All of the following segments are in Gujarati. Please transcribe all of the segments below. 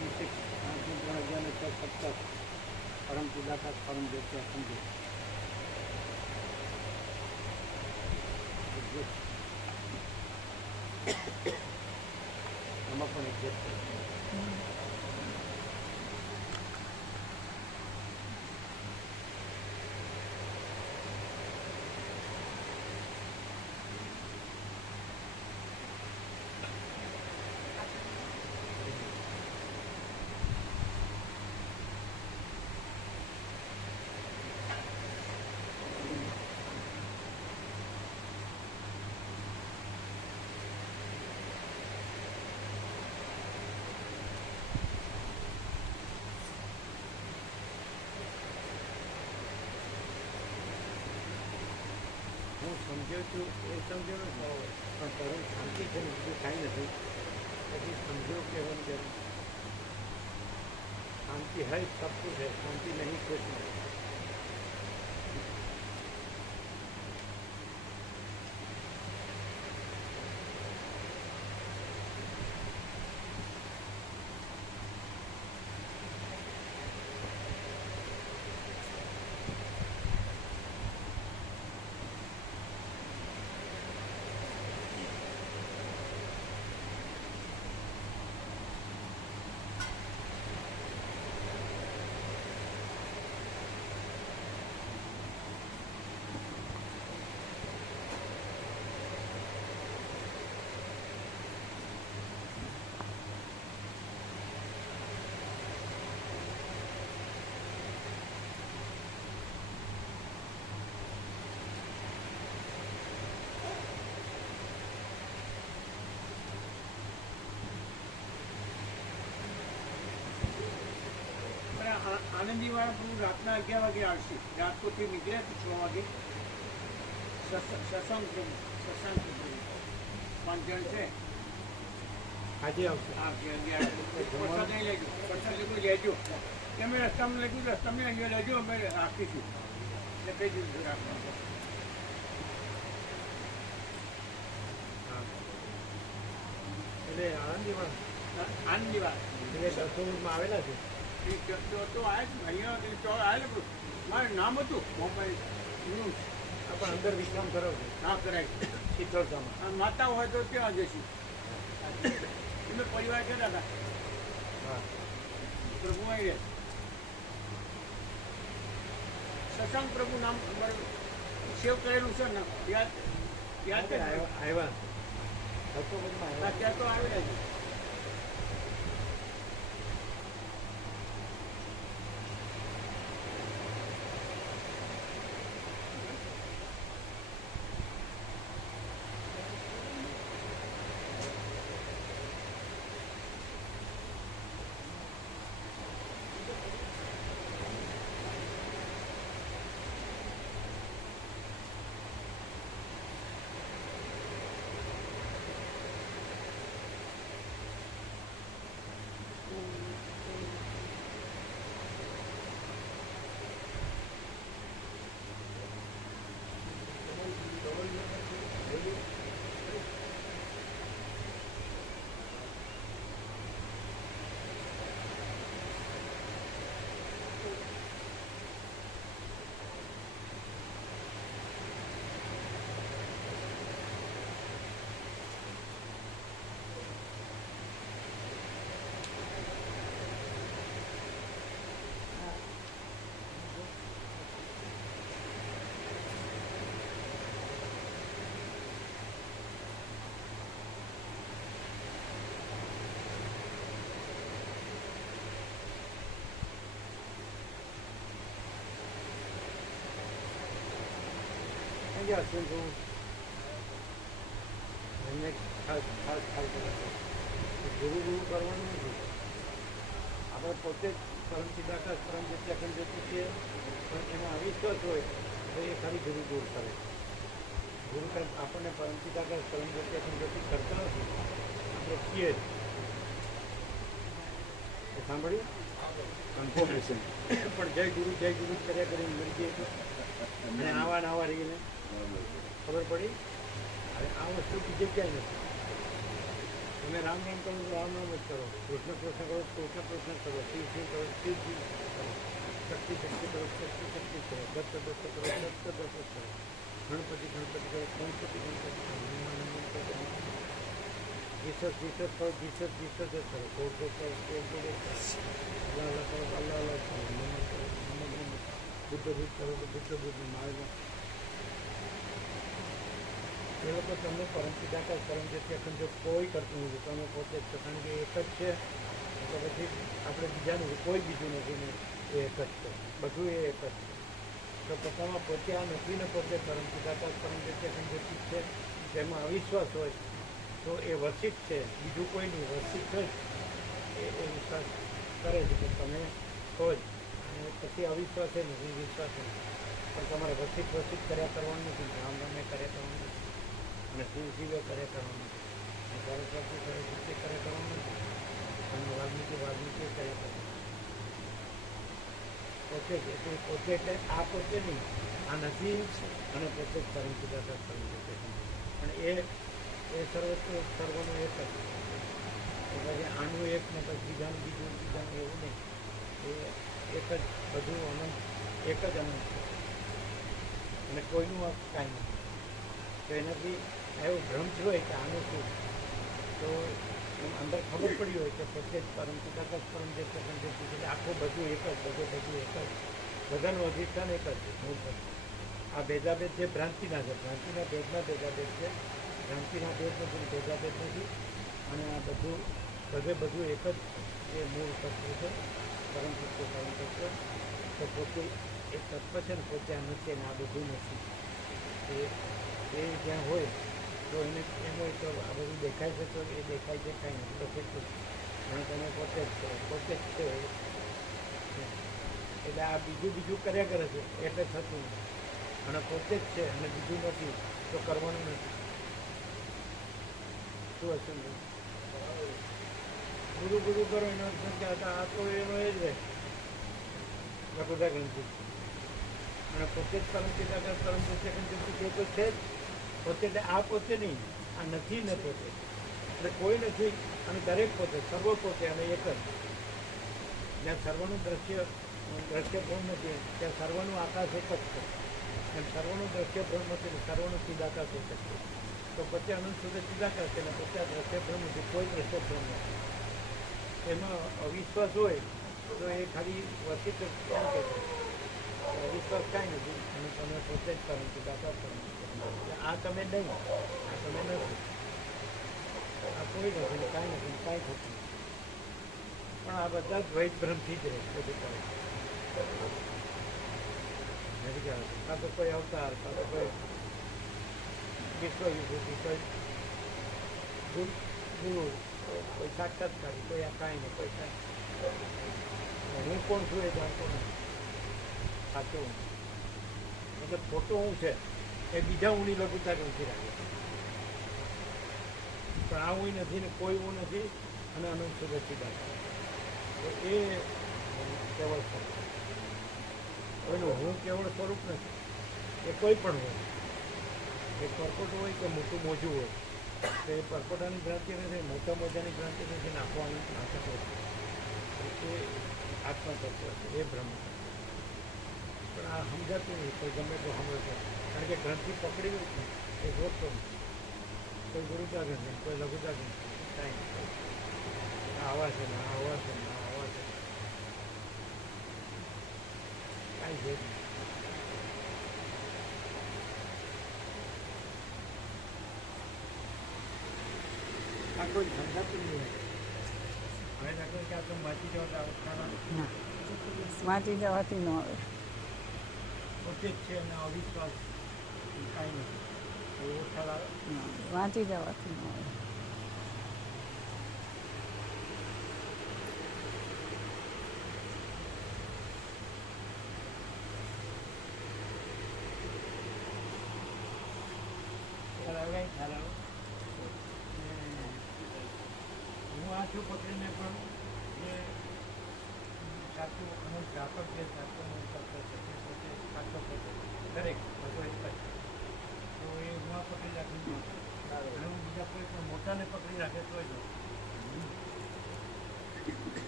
થર્ટી હજાર ને છ. સત્તર પરમ પિદાતા પરમ જ્યોતિ સમજો એમાં પણ એક્ઝેક્ટ સમજ્યો છું, એ સમજ્યો નથી. પણ પરમ શાંતિ છે ને, બીજું કાંઈ નથી. પછી સમજો કે સમજો શાંતિ હૈ સબ કુછ હૈ, શાંતિ નહીં કુછ નહીં नहीं આનંદી રાતના અગિયાર વાગે આવશે. રાજકોટથી નીકળ્યા છ વાગે. સત્સંગ પ્રભુ પાંચ જણ છે. આજે આવશે. નહીં લેજો. પ્રસાદ લેજો લેજો. તમે રસ્તામાં લખ્યું રસ્તામાં અહીંયા લેજો અમે રાખીશું. એટલે કહી દીધું રાખવાનું એટલે આનંદીમાં આનંદી વાત એટલે આવેલા છે? તો તો તો આ જ અહીંયા તો આવેલું મારું નામ હતું મોબાઈલ પણ અંદર વિશ્રામ કરો ના કરાય. શીતળતામાં માતા હોય તો ત્યાં જશું? અમે પરિવાર કહેતા હતા. પ્રભુ આવી રહે. સત્સંગ પ્રભુ નામ અમારું સેવ કરેલું છે ને યાદ યાદ આવ્યા. ત્યાં તો આવેલા છે. ગયા અશ્વિન છું એમને ખાસ has has કે ગુરુ કરવાનું નથી આપણે પોતે જ પરમ સિદ્ધાકાશ પરમ જ્યોતિ અખંડ જ્યોતિ છીએ પણ એનો અવિશ્વાસ હોય તો એ ખાલી ગુરુ દૂર કરે ગુરુ આપણને પરમ સિદ્ધાકાશ પરમ જ્યોતિ અખંડ કરતા નથી આપણે છીએ જ સાંભળ્યું? કન્ફર્મેશન પણ જય ગુરુ જય ગુરુ કર્યા કરીને મળી જઈએ અને આવા ને રહીને. ખબર પડી? અને આ વસ્તુ બીજે ક્યાંય નથી. તમે રામ નામ કરો, રામ રામ જ કરો. કૃષ્ણ કૃષ્ણ કરો, કૃષ્ણ કૃષ્ણ કરો, શિવ શિવ કરો, શિવ શિવ કરો. શક્તિ શક્તિ કરો, શક્તિ શક્તિ કરો, દત્ત દત્ત કરો, દત્ત દત્ત કરો. ગણપતિ ગણપતિ કરો, ગણપતિ ગણપતિ કરો, હનુમાન હનુમાન કરો. જીસસ જીસસ કરો, જીસસ જીસસ જ કરો. ગોળ ગોળ કરો, ગોળ ગોળ કરો. અલ્લાહ અલ્લાહ કરો અલ્લાહ અલ્લાહ કરો. નમઃ નમઃ નમઃ બુદ્ધ બુદ્ધ કરો, બુદ્ધ બુદ્ધ માર્ગ એ લોકો તમને પિતા કહે, પરમ અખંડ જો કોઈ કરતું નથી તમે પોતે જ કારણ કે એક જ છે. તો પછી આપણે બીજાનું કોઈ બીજું નથી ને, એ એક જ છે. બધું એ એક જ છે. તો પોતામાં પોતે આ નથી ને પોતે કહે, પરમ જેથી અખંડ જ્યોતિ છે, જેમાં અવિશ્વાસ હોય, તો એ વસિત છે. બીજું કોઈ નહીં, વસિત જ. એ એ વિશ્વાસ કરે છે કે તમે છો જ. અને પછી અવિશ્વાસ એ નથી, વિશ્વાસ નથી. પણ તમારે વસિત વસિત કર્યા કરવાનું નથી. રામ રામે કર્યા કરવાનું નથી. અને શિવ કાર્યક્રમ કરે કરવાનું અને સરસ્વતી સરસ્વતી કરે નથી અને વાલ્મીકી વાલ્મીકી કાર્યક્રમ પોતે જ, એટલે પોતે એટલે આ પોતે નહીં, આ નથી અને પોતે જ પરમ પોતે પણ એ એ સર્વત્ર સર્વનો એક જ. પછી આનું એક ને પછી બીજાનું, બીજું, બીજાનું એવું નહીં. એ એક જ, બધું અનંત, એક જ અનંત છે. અને કોઈનું કાંઈ નથી. તો એનાથી એવો ભ્રમ થયો હોય કે આનું શું? તો અંદર ખબર પડી હોય કે સત્ય જ પરમ પિતા પરમ જે છે પરમ જે છે. એટલે આખું બધું એક જ, બધું બધું એક જ. બધાનું અધિષ્ઠાન એક જ છે મૂળ આ ભેદાભેદ જે ભ્રાંતિના છે. ભ્રાંતિના ભેદમાં ભેદાભેદ છે. ભ્રાંતિના ભેદમાં નથી ભેદાભેદ નથી. અને આ બધું, બધે બધું એક જ જે મૂળ તત્વ છે, પરમ તત્વ પરમ તત્વ. તો પોતે એક તત્વ છે ને, પોતે આ નથી ને આ બધું નથી. એ એ જ્યાં હોય, તો એને એમ હોય તો આ બધું દેખાય છે, તો એ દેખાય છે કાંઈ નથી બસ એટલું જ. તમે પોતે જ પોતે જ છો. એટલે આ બીજું બીજું કર્યા કરે છે, એટલે થતું અને પોતે જ છે, અને બીજું નથી, તો કરવાનું નથી. શું હશે? ગુરુ ગુરુ કરો, એનો અર્થ હતા આ તો એનો એ જ રહે. લઘુતા ગ્રંથિ. અને પોતે જ પરમ પિતા કર પરમ તે તો છે જ. પોતે એટલે આ પોતે નહીં, આ નથી ને પોતે. એટલે કોઈ નથી અને દરેક પોતે, સર્વ પોતે અને એક જ. જ્યાં સર્વનું દ્રશ્ય દ્રશ્ય ભ્રમ નથી, ત્યાં સર્વનું આકાશ એક જ છે. એમ સર્વનું દ્રશ્ય ભ્રમ નથી સર્વનું ચિદાકાશ એક જ છે. તો પછી અનંત સુધી ચિદાકાશ છે ને પછી આ દ્રશ્ય ભ્રમ નથી, કોઈ દ્રશ્ય ભ્રમ નથી. એમાં અવિશ્વાસ હોય, તો એ ખાલી વર્ષિત કેમ કે અવિશ્વાસ કાંઈ નથી, અને તમે પોતે જ કરો છો દાતા કરો. આ તમે નહીં આ તમે નથી આ કોઈ નથી કાંઈ નથી, કાંઈ થતું પણ આ બધા દ્વૈત ભ્રમથી જ રહે બધું કરે આ તો કોઈ અવતાર, કાં તો કોઈ વિશ્વ વિભૂતિ કોઈ ગુરુ ગુરુ કોઈ સાક્ષાત્કારી, કોઈ આ કાંઈ નહીં કોઈ કાંઈ. હું કોણ છું એ જાણતો નથી. સાચો. મતલબ ખોટો હું છે? એ બીજા ઊંની લઘુતા નથી રાખે. પણ આ હું નથી ને કોઈ ઊં નથી અને અનંત સુરક્ષિત તો એ કેવળ સ્વરૂપ. કોઈનું હું કેવળ સ્વરૂપ નથી. એ કોઈ પણ હોય. એ પરપોટ હોય કે મોટું મોજું હોય. તો એ પરપોટાની ભ્રાંતિ નથી, મોટા મોજાની ભ્રાંતિ નથી, નાખવાની નાટક હોય એ આત્મતત્વ છે, એ બ્રહ્મ પણ આ સમજાતું નહીં કોઈ ગમે તો તો કારણ કે ગ્રંથિ પકડી હોય છે એ નથી. કોઈ ગુરુતા ગ્રંથિ કોઈ લઘુતા ગ્રંથિ કાંઈ નહીં. આ આવા છે ને આવા છે ને આવા છે. કાંઈ છે જ નહીં. કોઈ સમજાતું નહીં વાંચી જવાથી ન આવે જ છે અને અવિશ્વાસ. કાંઈ નથી વાંચી જવાથી ન આવે હું આ છું પકડીને પણ જે સાચું અનંત વ્યાપક છે, સાચું સાચો પોતે દરેક જ તો એ આ પકડી રાખી દઉં હું બીજા કોઈ પણ મોટાને પકડી રાખે તો દઉં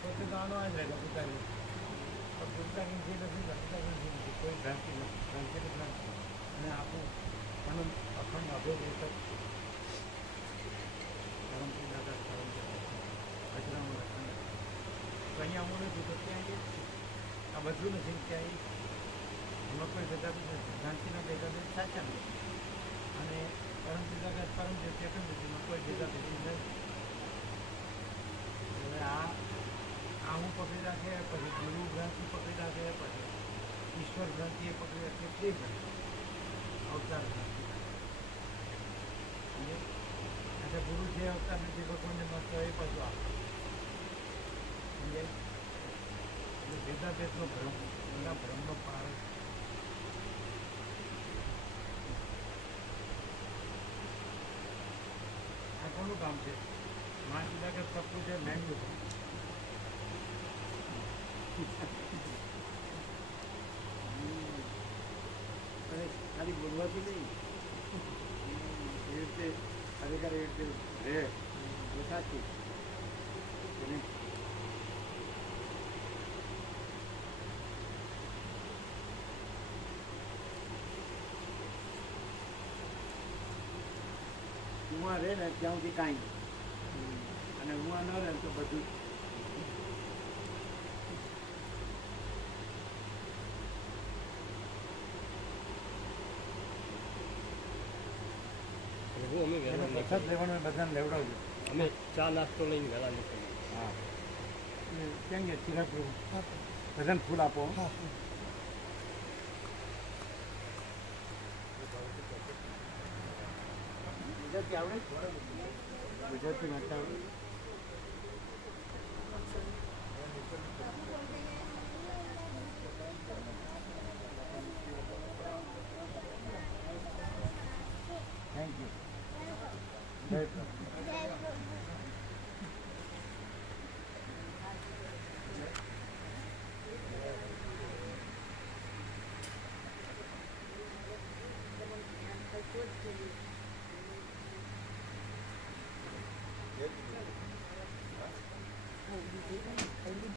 પોતે તો આનો જ પુસ્તાકી પણ જે નથી જે કોઈ ભ્રાંતિ નથી અને આપણું અનંત અખંડ અભેદ એક જ અહીંયા હું નથી, તો ત્યાં આ બધું નથી, ત્યાં જ. એમાં કોઈ ભેદાભેદ નથી. ભ્રાંતિના ભેદાભેદ સાચા નથી. અને જે ચેતન નથીમાં કોઈ ભેદાભેદ નથી હવે આ આ હું પકડી રાખે, પછી ગુરુ ગ્રંથિ પકડી રાખે, પછી ઈશ્વર ગ્રંથિએ પકડી રાખે તે ગ્રંથિ. અવતાર એટલે ગુરુ જે અવતાર નથી ભગવાનને મળતો એ પાછું આપે. એટલે ભ્રમ, એના ભ્રમનો પાર બનાવવાનું કામ છે. પાંચ લાખ સબ કુછ મેન્યુ છે ખાલી બોલવાથી નહીં. એવી રીતે ખરેખર એવી રીતે રહે. સાચી. ઉમાં રહે ને ત્યાં સુધી કાંઈ અને ઉમાં ન રહે તો બધું. હું અમે ચા નાસ્તો લઈને વહેલા નીકળીએ. હા. કેમ ગયા ચિરાગ પ્રભુ બધાને ફૂલ આપો. ગુજરાતી આવડે ગુજરાતી વાંચતા આવડે થેન્ક યુ જય પ્રભુ